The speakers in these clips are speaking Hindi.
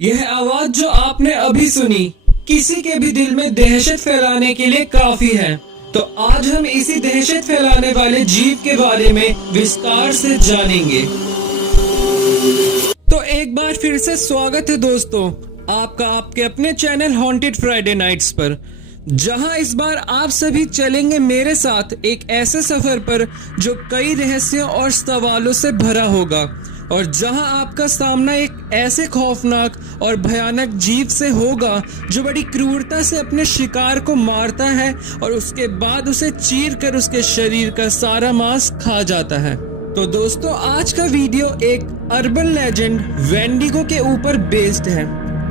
यह आवाज जो आपने अभी सुनी किसी के भी दिल में दहशत फैलाने के लिए काफी है। तो आज हम इसी दहशत फैलाने वाले जीव के बारे में विस्तार से जानेंगे। तो एक बार फिर से स्वागत है दोस्तों आपका आपके अपने चैनल हॉन्टेड फ्राइडे नाइट्स पर, जहां इस बार आप सभी चलेंगे मेरे साथ एक ऐसे सफर पर जो कई रहस्यों और सवालों से भरा होगा, और जहां आपका सामना एक ऐसे खौफनाक और भयानक जीव से होगा जो बड़ी क्रूरता से अपने शिकार को मारता है और उसके बाद उसे चीर कर उसके शरीर का सारा मांस खा जाता है। तो दोस्तों आज का वीडियो एक अर्बन लेजेंड वेंडिगो के ऊपर बेस्ड है।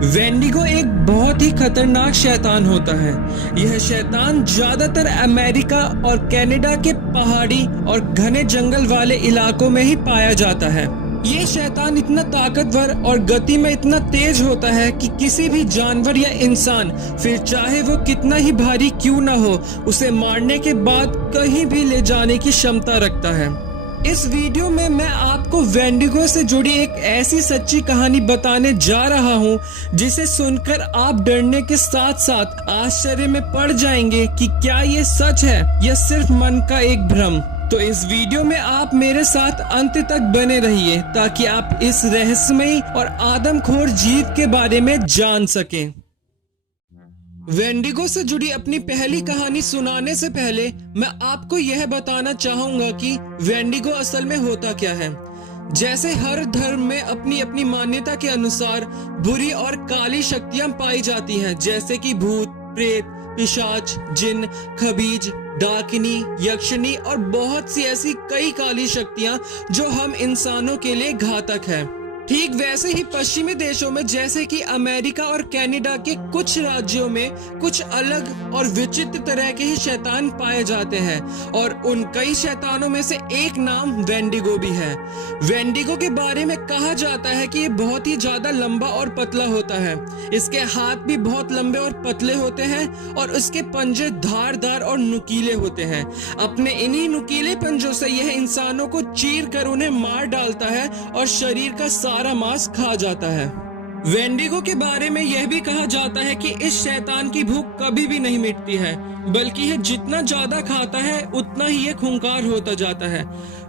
वेंडिगो एक बहुत ही खतरनाक शैतान होता है। यह शैतान ज्यादातर अमेरिका और कनाडा के पहाड़ी और घने जंगल वाले इलाकों में ही पाया जाता है। ये शैतान इतना ताकतवर और गति में इतना तेज होता है कि किसी भी जानवर या इंसान, फिर चाहे वो कितना ही भारी क्यों ना हो, उसे मारने के बाद कहीं भी ले जाने की क्षमता रखता है। इस वीडियो में मैं आपको वेंडिगो से जुड़ी एक ऐसी सच्ची कहानी बताने जा रहा हूँ जिसे सुनकर आप डरने के साथ साथ आश्चर्य में पड़ जाएंगे कि क्या ये सच है या सिर्फ मन का एक भ्रम। तो इस वीडियो में आप मेरे साथ अंत तक बने रहिए ताकि आप इस रहस्यमयी और आदमखोर जीव के बारे में जान सकें। वेंडिगो से जुड़ी अपनी पहली कहानी सुनाने से पहले मैं आपको यह बताना चाहूंगा कि वेंडिगो असल में होता क्या है। जैसे हर धर्म में अपनी अपनी मान्यता के अनुसार बुरी और काली शक्तियां पाई जाती हैं, जैसे कि भूत, प्रेत, पिशाच, जिन, खबीज, डाकिनी, यक्षिणी और बहुत सी ऐसी कई काली शक्तियां जो हम इंसानों के लिए घातक है। ठीक वैसे ही पश्चिमी देशों में जैसे कि अमेरिका और कनाडा के कुछ राज्यों में कुछ अलग और विचित्र तरह के ही शैतान पाए जाते हैं, और उन कई शैतानों में से एक नाम वेंडिगो भी है। वेंडिगो के बारे में कहा जाता है कि ये बहुत ही ज्यादा लंबा और पतला होता है। इसके हाथ भी बहुत लंबे और पतले होते हैं और उसके पंजे धारदार और नुकीले होते हैं। अपने इन्हीं नुकीले पंजों से यह इंसानों को चीर कर उन्हें मार डालता है और शरीर का सारा मांस खा जाता है। वेंडिगो के बारे में यह भी कहा जाता है कि इस शैतान की भूख कभी भी नहीं मिटती है, बल्कि यह जितना ज्यादा खाता है उतना ही ये खूंखार होता जाता है।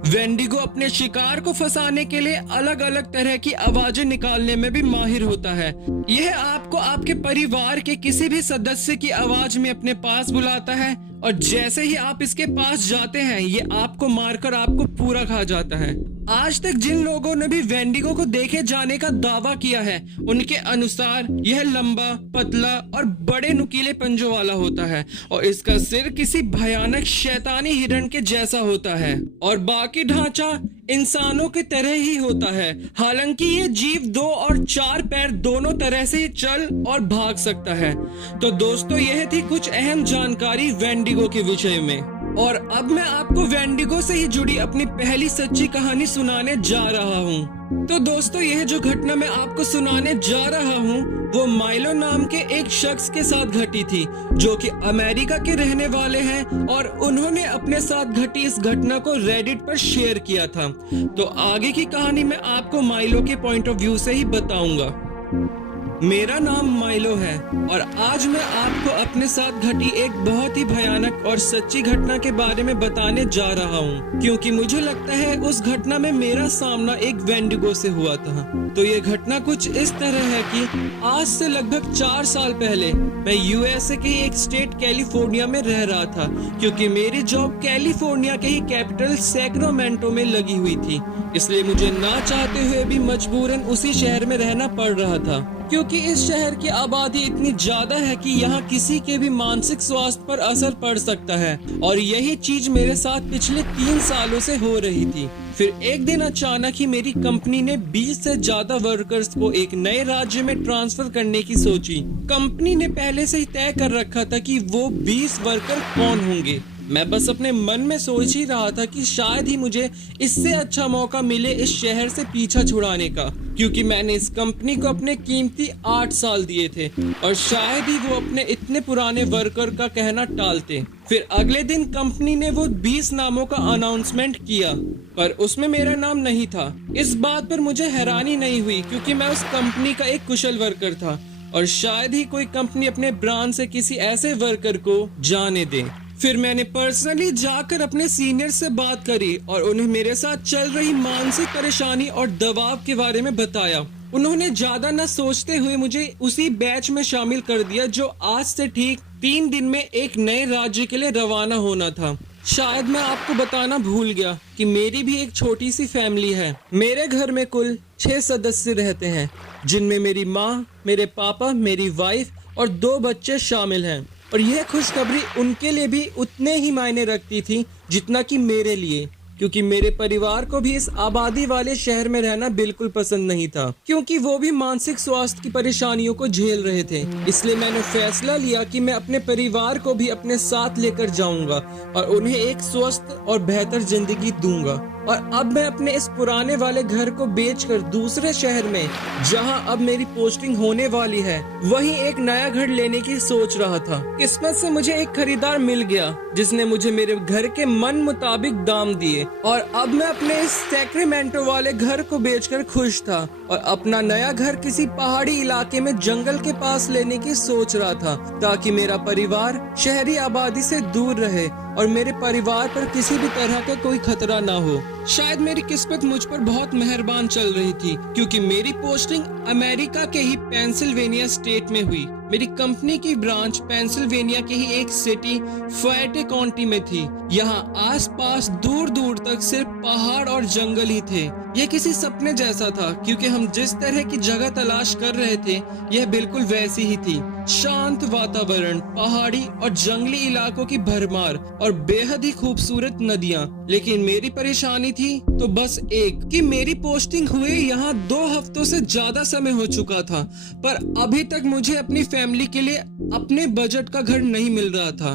वेंडिगो अपने शिकार को फंसाने के लिए अलग अलग तरह की आवाजें निकालने में भी माहिर होता है। यह आपको आपके परिवार के किसी भी सदस्य की आवाज में अपने पास बुलाता है, और जैसे ही आप इसके पास जाते हैं ये आपको मारकर आपको पूरा खा जाता है। आज तक जिन लोगों ने भी वेंडिगो को देखे जाने का दावा किया है, उनके अनुसार यह लंबा, पतला और बड़े नुकीले पंजों वाला होता है, और इसका सिर किसी भयानक शैतानी हिरण के जैसा होता है, और बाकी ढांचा इंसानों की तरह ही होता है। हालांकि ये जीव 2 और 4 पैर दोनों तरह से ही चल और भाग सकता है। तो दोस्तों यह थी कुछ अहम जानकारी वेंडिगो के विषय में, और अब मैं आपको वेंडिगो से ही जुड़ी अपनी पहली सच्ची कहानी सुनाने जा रहा हूँ। तो दोस्तों यह जो घटना मैं आपको सुनाने जा रहा हूँ वो माइलो नाम के एक शख्स के साथ घटी थी, जो कि अमेरिका के रहने वाले हैं, और उन्होंने अपने साथ घटी इस घटना को रेडिट पर शेयर किया था। तो आगे की कहानी मैं आपको माइलो के पॉइंट ऑफ व्यू से ही बताऊंगा। मेरा नाम माइलो है, और आज मैं आपको अपने साथ घटी एक बहुत ही भयानक और सच्ची घटना के बारे में बताने जा रहा हूँ, क्योंकि मुझे लगता है उस घटना में मेरा सामना एक वेंडिगो से हुआ था। तो ये घटना कुछ इस तरह है कि आज से लगभग 4 साल पहले मैं यूएसए के एक स्टेट कैलिफोर्निया में रह रहा था, क्योंकि मेरी जॉब कैलिफोर्निया के ही कैपिटल सैक्रामेंटो में लगी हुई थी। इसलिए मुझे ना चाहते हुए भी मजबूरन उसी शहर में रहना पड़ रहा था, क्योंकि इस शहर की आबादी इतनी ज्यादा है कि यहाँ किसी के भी मानसिक स्वास्थ्य पर असर पड़ सकता है, और यही चीज मेरे साथ पिछले 3 सालों से हो रही थी। फिर एक दिन अचानक ही मेरी कंपनी ने 20 से ज्यादा वर्कर्स को एक नए राज्य में ट्रांसफर करने की सोची। कंपनी ने पहले से ही तय कर रखा था कि वो 20 वर्कर कौन होंगे, मैं बस अपने मन में सोच ही रहा था कि शायद ही मुझे इससे अच्छा मौका मिले इस शहर से पीछा छुड़ाने का, क्योंकि मैंने इस कंपनी को अपने कीमती 8 साल दिए थे और शायद ही वो अपने इतने पुराने वर्कर का कहना टालते। फिर अगले दिन कंपनी ने वो 20 नामों का अनाउंसमेंट किया, पर उसमें मेरा नाम नहीं था। इस बात पर मुझे हैरानी नहीं हुई, क्योंकि मैं उस कंपनी का एक कुशल वर्कर था और शायद ही कोई कंपनी अपने ब्रांच से किसी ऐसे वर्कर को जाने दे। फिर मैंने पर्सनली जाकर अपने सीनियर से बात करी और उन्हें मेरे साथ चल रही मानसिक परेशानी और दबाव के बारे में बताया। उन्होंने ज्यादा न सोचते हुए मुझे उसी बैच में शामिल कर दिया जो आज से ठीक 3 दिन में एक नए राज्य के लिए रवाना होना था। शायद मैं आपको बताना भूल गया कि मेरी भी एक छोटी सी फैमिली है। मेरे घर में कुल 6 सदस्य रहते हैं, जिनमें मेरी माँ, मेरे पापा, मेरी वाइफ और 2 बच्चे शामिल हैं। और यह खुशखबरी उनके लिए भी उतने ही मायने रखती थी जितना कि मेरे लिए, क्योंकि मेरे परिवार को भी इस आबादी वाले शहर में रहना बिल्कुल पसंद नहीं था, क्योंकि वो भी मानसिक स्वास्थ्य की परेशानियों को झेल रहे थे। इसलिए मैंने फैसला लिया कि मैं अपने परिवार को भी अपने साथ लेकर जाऊंगा और उन्हें एक स्वस्थ और बेहतर जिंदगी दूंगा। और अब मैं अपने इस पुराने वाले घर को बेचकर दूसरे शहर में, जहां अब मेरी पोस्टिंग होने वाली है, वहीं एक नया घर लेने की सोच रहा था। किस्मत से मुझे एक खरीदार मिल गया जिसने मुझे मेरे घर के मन मुताबिक दाम दिए और अब मैं अपने इस सैक्रामेंटो वाले घर को बेचकर खुश था और अपना नया घर किसी पहाड़ी इलाके में जंगल के पास लेने की सोच रहा था, ताकि मेरा परिवार शहरी आबादी से दूर रहे और मेरे परिवार पर किसी भी तरह का कोई खतरा ना हो। शायद मेरी किस्मत मुझ पर बहुत मेहरबान चल रही थी, क्योंकि मेरी पोस्टिंग अमेरिका के ही पेंसिल्वेनिया स्टेट में हुई। मेरी कंपनी की ब्रांच पेंसिल्वेनिया के ही एक सिटी फैटे काउंटी में थी। यहाँ आसपास दूर दूर तक सिर्फ पहाड़ और जंगल ही थे। यह किसी सपने जैसा था, क्योंकि हम जिस तरह की जगह तलाश कर रहे थे यह बिल्कुल वैसी ही थी। शांत वातावरण, पहाड़ी और जंगली इलाकों की भरमार और बेहद ही खूबसूरत नदियाँ। लेकिन मेरी परेशानी थी तो बस एक कि मेरी पोस्टिंग हुए यहाँ 2 हफ्तों से ज्यादा समय हो चुका था, पर अभी तक मुझे अपनी फैमिली के लिए अपने बजट का घर नहीं मिल रहा था।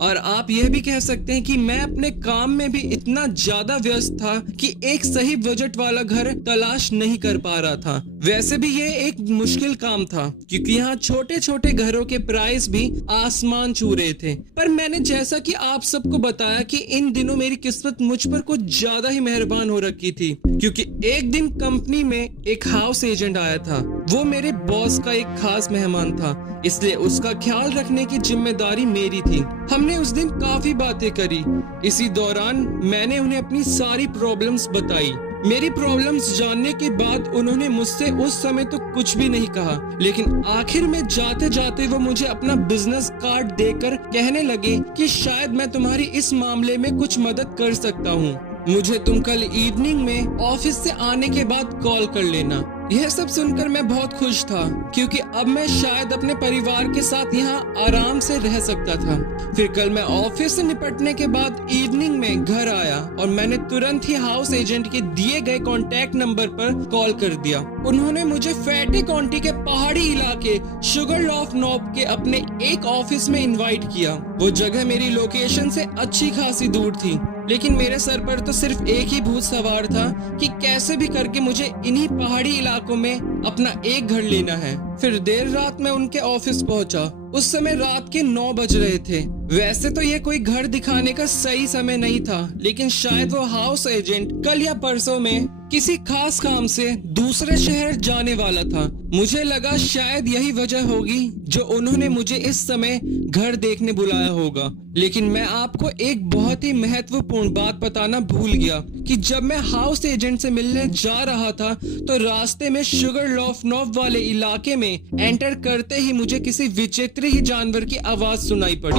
और आप यह भी कह सकते हैं कि मैं अपने काम में भी इतना ज्यादा व्यस्त था कि एक सही बजट वाला घर तलाश नहीं कर पा रहा था। वैसे भी ये एक मुश्किल काम था, क्योंकि यहाँ छोटे छोटे घरों के प्राइस भी आसमान छू रहे थे। पर मैंने जैसा कि आप सबको बताया कि इन दिनों मेरी किस्मत मुझ पर कुछ ज्यादा ही मेहरबान हो रखी थी, क्योंकि एक दिन कंपनी में एक हाउस एजेंट आया था। वो मेरे बॉस का एक खास मेहमान था, इसलिए उसका ख्याल रखने की जिम्मेदारी मेरी थी। हमने उस दिन काफी बातें करी। इसी दौरान मैंने उन्हें अपनी सारी प्रॉब्लम्स बताई। मेरी प्रॉब्लम्स जानने के बाद उन्होंने मुझसे उस समय तो कुछ भी नहीं कहा, लेकिन आखिर में जाते जाते वो मुझे अपना बिजनेस कार्ड देकर कहने लगे कि शायद मैं तुम्हारी इस मामले में कुछ मदद कर सकता हूँ। मुझे तुम कल इवनिंग में ऑफिस से आने के बाद कॉल कर लेना। यह सब सुनकर मैं बहुत खुश था, क्योंकि अब मैं शायद अपने परिवार के साथ यहाँ आराम से रह सकता था। फिर कल मैं ऑफिस से निपटने के बाद इवनिंग में घर आया और मैंने तुरंत ही हाउस एजेंट के दिए गए कॉन्टैक्ट नंबर पर कॉल कर दिया। उन्होंने मुझे फैटे काउंटी के पहाड़ी इलाके सुगरलॉफ नॉब के अपने एक ऑफिस में इन्वाइट किया। वो जगह मेरी लोकेशन से अच्छी खासी दूर थी, लेकिन मेरे सर पर तो सिर्फ एक ही भूत सवार था कि कैसे भी करके मुझे इन्हीं पहाड़ी इलाकों में अपना एक घर लेना है। फिर देर रात में उनके ऑफिस पहुंचा। उस समय रात के 9 बज रहे थे। वैसे तो ये कोई घर दिखाने का सही समय नहीं था, लेकिन शायद वो हाउस एजेंट कल या परसों में किसी खास काम से दूसरे शहर जाने वाला था। मुझे लगा शायद यही वजह होगी जो उन्होंने मुझे इस समय घर देखने बुलाया होगा। लेकिन मैं आपको एक बहुत ही महत्वपूर्ण बात बताना भूल गया कि जब मैं हाउस एजेंट से मिलने जा रहा था तो रास्ते में सुगरलॉफ नॉब वाले इलाके में एंटर करते ही मुझे किसी विचित्र ही जानवर की आवाज सुनाई पड़ी।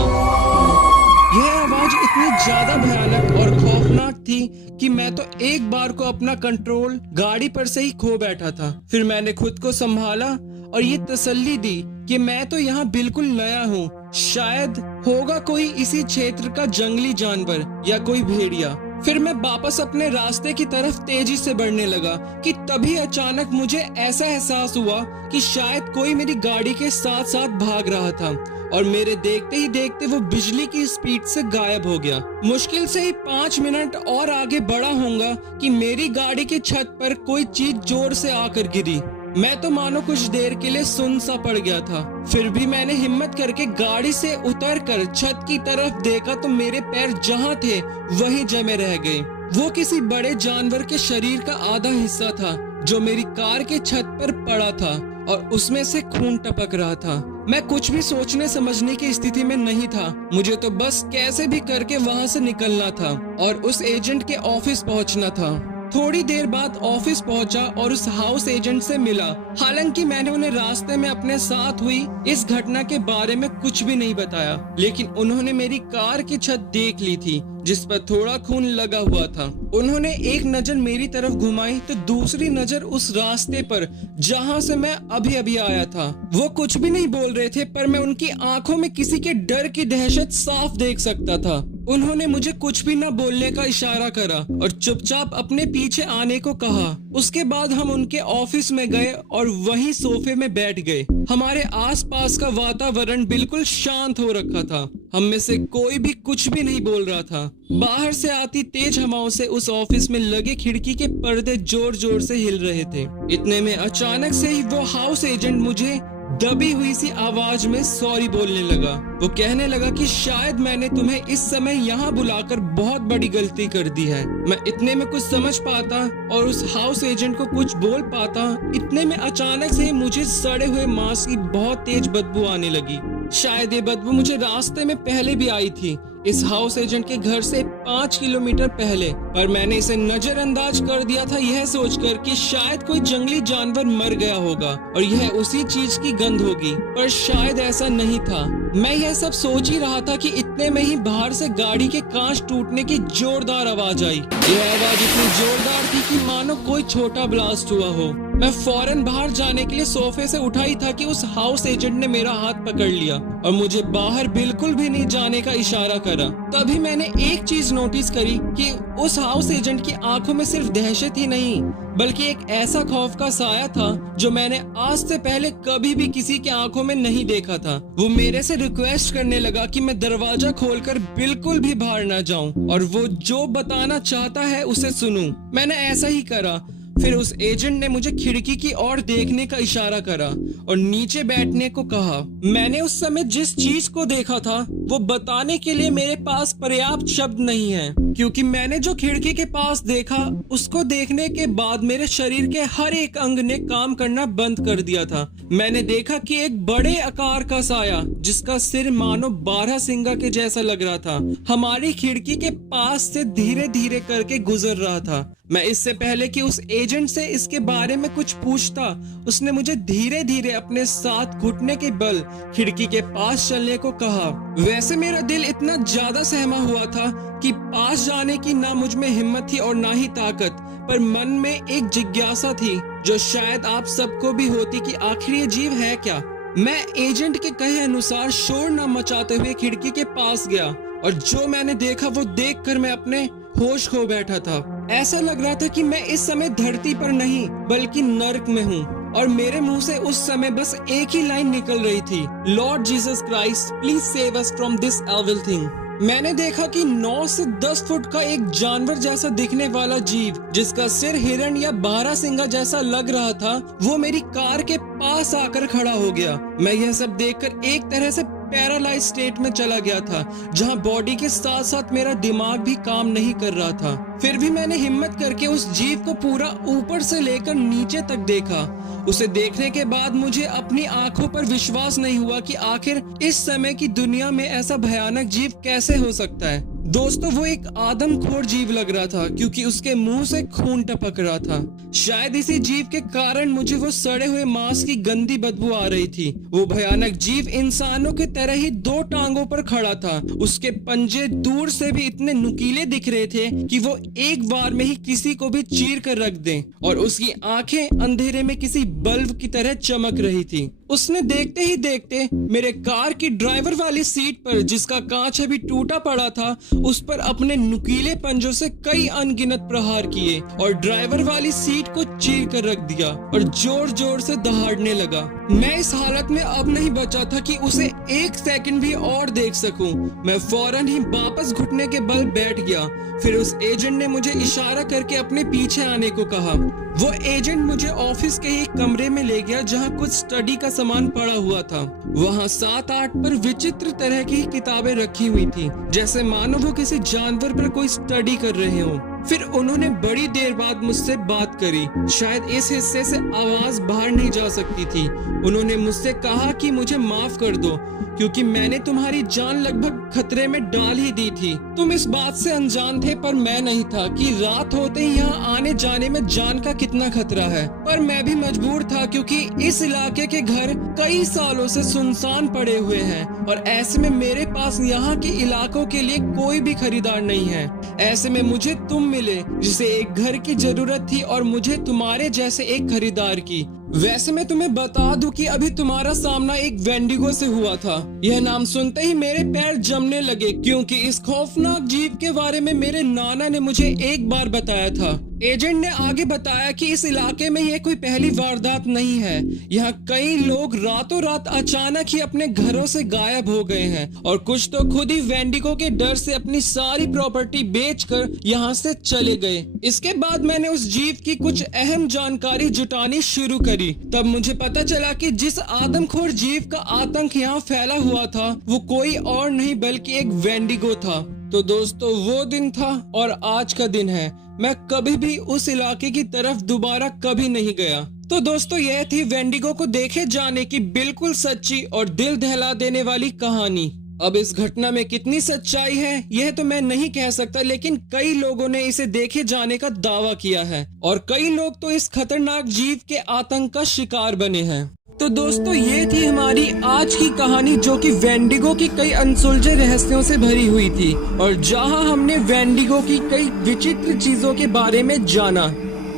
यह आवाज इतनी ज्यादा भयानक और खौफनाक थी कि मैं तो एक बार को अपना कंट्रोल गाड़ी पर से ही खो बैठा था। फिर मैंने खुद को संभाला और ये तसल्ली दी कि मैं तो यहाँ बिल्कुल नया हूँ, शायद होगा कोई इसी क्षेत्र का जंगली जानवर या कोई भेड़िया। फिर मैं वापस अपने रास्ते की तरफ तेजी से बढ़ने लगा कि तभी अचानक मुझे ऐसा एहसास हुआ कि शायद कोई मेरी गाड़ी के साथ साथ भाग रहा था और मेरे देखते ही देखते वो बिजली की स्पीड से गायब हो गया। मुश्किल से ही 5 मिनट और आगे बढ़ा होऊंगा कि मेरी गाड़ी की छत पर कोई चीज जोर से आकर गिरी। मैं तो मानो कुछ देर के लिए सुन सा पड़ गया था। फिर भी मैंने हिम्मत करके गाड़ी से उतरकर छत की तरफ देखा तो मेरे पैर जहाँ थे वहीं जमे रह गए। वो किसी बड़े जानवर के शरीर का आधा हिस्सा था जो मेरी कार के छत पर पड़ा था और उसमें से खून टपक रहा था। मैं कुछ भी सोचने समझने की स्थिति में नहीं था। मुझे तो बस कैसे भी करके वहां से निकलना था और उस एजेंट के ऑफिस पहुंचना था। थोड़ी देर बाद ऑफिस पहुंचा और उस हाउस एजेंट से मिला। हालांकि मैंने उन्हें रास्ते में अपने साथ हुई इस घटना के बारे में कुछ भी नहीं बताया, लेकिन उन्होंने मेरी कार की छत देख ली थी जिस पर थोड़ा खून लगा हुआ था। उन्होंने एक नजर मेरी तरफ घुमाई तो दूसरी नजर उस रास्ते पर जहां से मैं अभी अभी आया था। वो कुछ भी नहीं बोल रहे थे पर मैं उनकी आंखों में किसी के डर की दहशत साफ देख सकता था। उन्होंने मुझे कुछ भी न बोलने का इशारा करा और चुपचाप अपने पीछे आने को कहा। उसके बाद हम उनके ऑफिस में गए और वहीं सोफे में बैठ गए। हमारे आसपास का वातावरण बिल्कुल शांत हो रखा था। हम में से कोई भी कुछ भी नहीं बोल रहा था। बाहर से आती तेज हवाओं से उस ऑफिस में लगे खिड़की के पर्दे जोर जोर से हिल रहे थे। इतने में अचानक से ही वो हाउस एजेंट मुझे दबी हुई सी आवाज में सॉरी बोलने लगा। वो कहने लगा कि शायद मैंने तुम्हें इस समय यहाँ बुलाकर बहुत बड़ी गलती कर दी है। मैं इतने में कुछ समझ पाता और उस हाउस एजेंट को कुछ बोल पाता, इतने में अचानक से मुझे सड़े हुए मांस की बहुत तेज बदबू आने लगी। शायद ये बदबू मुझे रास्ते में पहले भी आई थी, इस हाउस एजेंट के घर से 5 किलोमीटर पहले, पर मैंने इसे नजरअंदाज कर दिया था यह सोचकर कि शायद कोई जंगली जानवर मर गया होगा और यह उसी चीज की गंध होगी, पर शायद ऐसा नहीं था। मैं यह सब सोच ही रहा था कि इतने में ही बाहर से गाड़ी के कांच टूटने की जोरदार आवाज आई। यह आवाज इतनी जोरदार थी कि मानो कोई छोटा ब्लास्ट हुआ हो। मैं फौरन बाहर जाने के लिए सोफे से उठा ही था कि उस हाउस एजेंट ने मेरा हाथ पकड़ लिया और मुझे बाहर बिल्कुल भी नहीं जाने का इशारा करा। तभी मैंने एक चीज नोटिस करी कि उस हाउस एजेंट की आंखों में सिर्फ दहशत ही नहीं बल्कि एक ऐसा खौफ का साया था जो मैंने आज से पहले कभी भी किसी की आंखों में नहीं देखा था। वो मेरे से रिक्वेस्ट करने लगा कि मैं दरवाजा खोलकर बिल्कुल भी बाहर ना जाऊं और वो जो बताना चाहता है उसे सुनूं। मैंने ऐसा ही करा। फिर उस एजेंट ने मुझे खिड़की की ओर देखने का इशारा करा और नीचे बैठने को कहा। मैंने उस समय जिस चीज को देखा था वो बताने के लिए मेरे पास पर्याप्त शब्द नहीं है, क्योंकि मैंने जो खिड़की के पास देखा उसको देखने के बाद मेरे शरीर के हर एक अंग ने काम करना बंद कर दिया था। मैंने देखा कि एक बड़े आकार का साया जिसका सिर मानो 12 सिंगा के जैसा लग रहा था हमारी खिड़की के पास से धीरे धीरे करके गुजर रहा था। मैं इससे पहले कि उस एजेंट से इसके बारे में कुछ पूछता, उसने मुझे धीरे धीरे अपने साथ घुटने के बल खिड़की के पास चलने को कहा। वैसे मेरा दिल इतना ज्यादा सहमा हुआ था कि पास जाने की ना मुझ में हिम्मत थी और ना ही ताकत, पर मन में एक जिज्ञासा थी जो शायद आप सबको भी होती कि आखिर ये जीव है क्या। मैं एजेंट के कहे अनुसार शोर न मचाते हुए खिड़की के पास गया और जो मैंने देखा वो देखकर मैं अपने होश खो बैठा था। ऐसा लग रहा था कि मैं इस समय धरती पर नहीं बल्कि नर्क में हूँ और मेरे मुंह से उस समय बस एक ही लाइन निकल रही थी, Lord Jesus Christ please save us from this evil thing. मैंने देखा कि 9 से 10 फुट का एक जानवर जैसा दिखने वाला जीव जिसका सिर हिरण या 12 सिंगा जैसा लग रहा था वो मेरी कार के पास आकर खड़ा हो गया। मैं यह सब देखकर एक तरह से पैरालाइज स्टेट में चला गया था जहां बॉडी के साथ साथ मेरा दिमाग भी काम नहीं कर रहा था। फिर भी मैंने हिम्मत करके उस जीव को पूरा ऊपर से लेकर नीचे तक देखा। उसे देखने के बाद मुझे अपनी आंखों पर विश्वास नहीं हुआ कि आखिर इस समय की दुनिया में ऐसा भयानक जीव कैसे हो सकता है। दोस्तों वो एक आदमखोर जीव लग रहा था क्योंकि उसके मुंह से खून टपक रहा था। शायद इसी जीव के कारण मुझे वो सड़े हुए मांस की गंदी बदबू आ रही थी। वो भयानक जीव इंसानों की तरह ही 2 टांगों पर खड़ा था। उसके पंजे दूर से भी इतने नुकीले दिख रहे थे कि वो एक बार में ही किसी को भी चीर कर रख दें और उसकी आंखें अंधेरे में किसी बल्ब की तरह चमक रही थी। उसने देखते ही देखते मेरे कार की ड्राइवर वाली सीट पर, जिसका कांच अभी टूटा पड़ा था, उस पर अपने नुकीले पंजों से कई अनगिनत प्रहार किए और ड्राइवर वाली सीट को चीर कर रख दिया और जोर जोर से दहाड़ने लगा। मैं इस हालत में अब नहीं बचा था कि उसे एक सेकंड भी और देख सकूं। मैं फौरन ही वापस घुटने के बल बैठ गया। फिर उस एजेंट ने मुझे इशारा करके अपने पीछे आने को कहा। वो एजेंट मुझे ऑफिस के ही कमरे में ले गया जहां कुछ स्टडी का सामान पड़ा हुआ था। वहां 7-8 पर विचित्र तरह की किताबें रखी हुई थी, जैसे मानो वो किसी जानवर पर कोई स्टडी कर रहे हो। फिर उन्होंने बड़ी देर बाद मुझसे बात करी। शायद इस हिस्से से आवाज बाहर नहीं जा सकती थी। उन्होंने मुझसे कहा कि मुझे माफ कर दो क्योंकि मैंने तुम्हारी जान लगभग खतरे में डाल ही दी थी। तुम इस बात से अनजान थे पर मैं नहीं था कि रात होते ही यहाँ आने जाने में जान का कितना खतरा है। पर मैं भी मजबूर था क्योंकि इस इलाके के घर कई सालों से सुनसान पड़े हुए हैं और ऐसे में मेरे पास यहाँ के इलाकों के लिए कोई भी खरीदार नहीं है। ऐसे में मुझे तुम मिले जिसे एक घर की जरूरत थी और मुझे तुम्हारे जैसे एक खरीदार की। वैसे मैं तुम्हें बता दूं कि अभी तुम्हारा सामना एक वेंडिगो से हुआ था। यह नाम सुनते ही मेरे पैर जमने लगे क्योंकि इस खौफनाक जीव के बारे में मेरे नाना ने मुझे एक बार बताया था। एजेंट ने आगे बताया कि इस इलाके में यह कोई पहली वारदात नहीं है। यहाँ कई लोग रातों रात अचानक ही अपने घरों से गायब हो गए हैं और कुछ तो खुद ही वेंडिगो के डर से अपनी सारी प्रॉपर्टी बेचकर यहाँ से चले गए। इसके बाद मैंने उस जीव की कुछ अहम जानकारी जुटानी शुरू करी। तब मुझे पता चला कि जिस आदमखोर जीव का आतंक यहाँ फैला हुआ था वो कोई और नहीं बल्कि एक वेंडिगो था। तो दोस्तों वो दिन था और आज का दिन है। मैं कभी भी उस इलाके की तरफ दोबारा कभी नहीं गया। तो दोस्तों यह थी वेंडिगो को देखे जाने की बिल्कुल सच्ची और दिल दहला देने वाली कहानी। अब इस घटना में कितनी सच्चाई है यह तो मैं नहीं कह सकता, लेकिन कई लोगों ने इसे देखे जाने का दावा किया है और कई लोग तो इस खतरनाक जीव के आतंक का शिकार बने हैं। तो दोस्तों ये थी हमारी आज की कहानी जो कि वेंडिगो की कई अनसुलझे रहस्यों से भरी हुई थी और जहां हमने वेंडिगो की कई विचित्र चीजों के बारे में जाना।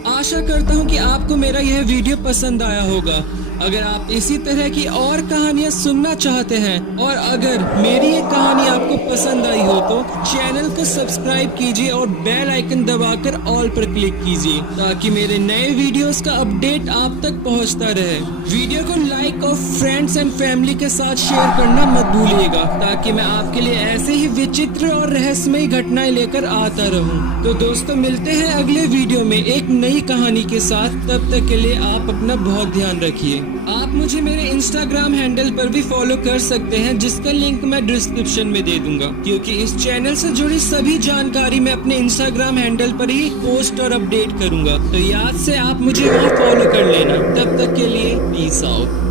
आशा करता हूं कि आपको मेरा यह वीडियो पसंद आया होगा। अगर आप इसी तरह की और कहानियां सुनना चाहते हैं और अगर मेरी ये कहानी आपको पसंद आई हो तो चैनल को सब्सक्राइब कीजिए और बेल आइकन दबाकर ऑल पर क्लिक कीजिए ताकि मेरे नए वीडियोस का अपडेट आप तक पहुंचता रहे। वीडियो को लाइक और फ्रेंड्स एंड फैमिली के साथ शेयर करना मत भूलिएगा ताकि मैं आपके लिए ऐसे ही विचित्र और रहस्यमयी घटनाएं लेकर आता रहूं। तो दोस्तों मिलते हैं अगले वीडियो में एक नई कहानी के साथ। तब तक के लिए आप अपना बहुत ध्यान रखिए। आप मुझे मेरे इंस्टाग्राम हैंडल पर भी फॉलो कर सकते हैं जिसका लिंक मैं डिस्क्रिप्शन में दे दूंगा क्योंकि इस चैनल से जुड़ी सभी जानकारी मैं अपने इंस्टाग्राम हैंडल पर ही पोस्ट और अपडेट करूंगा। तो याद से आप मुझे वहाँ फॉलो कर लेना। तब तक के लिए पीस आउट।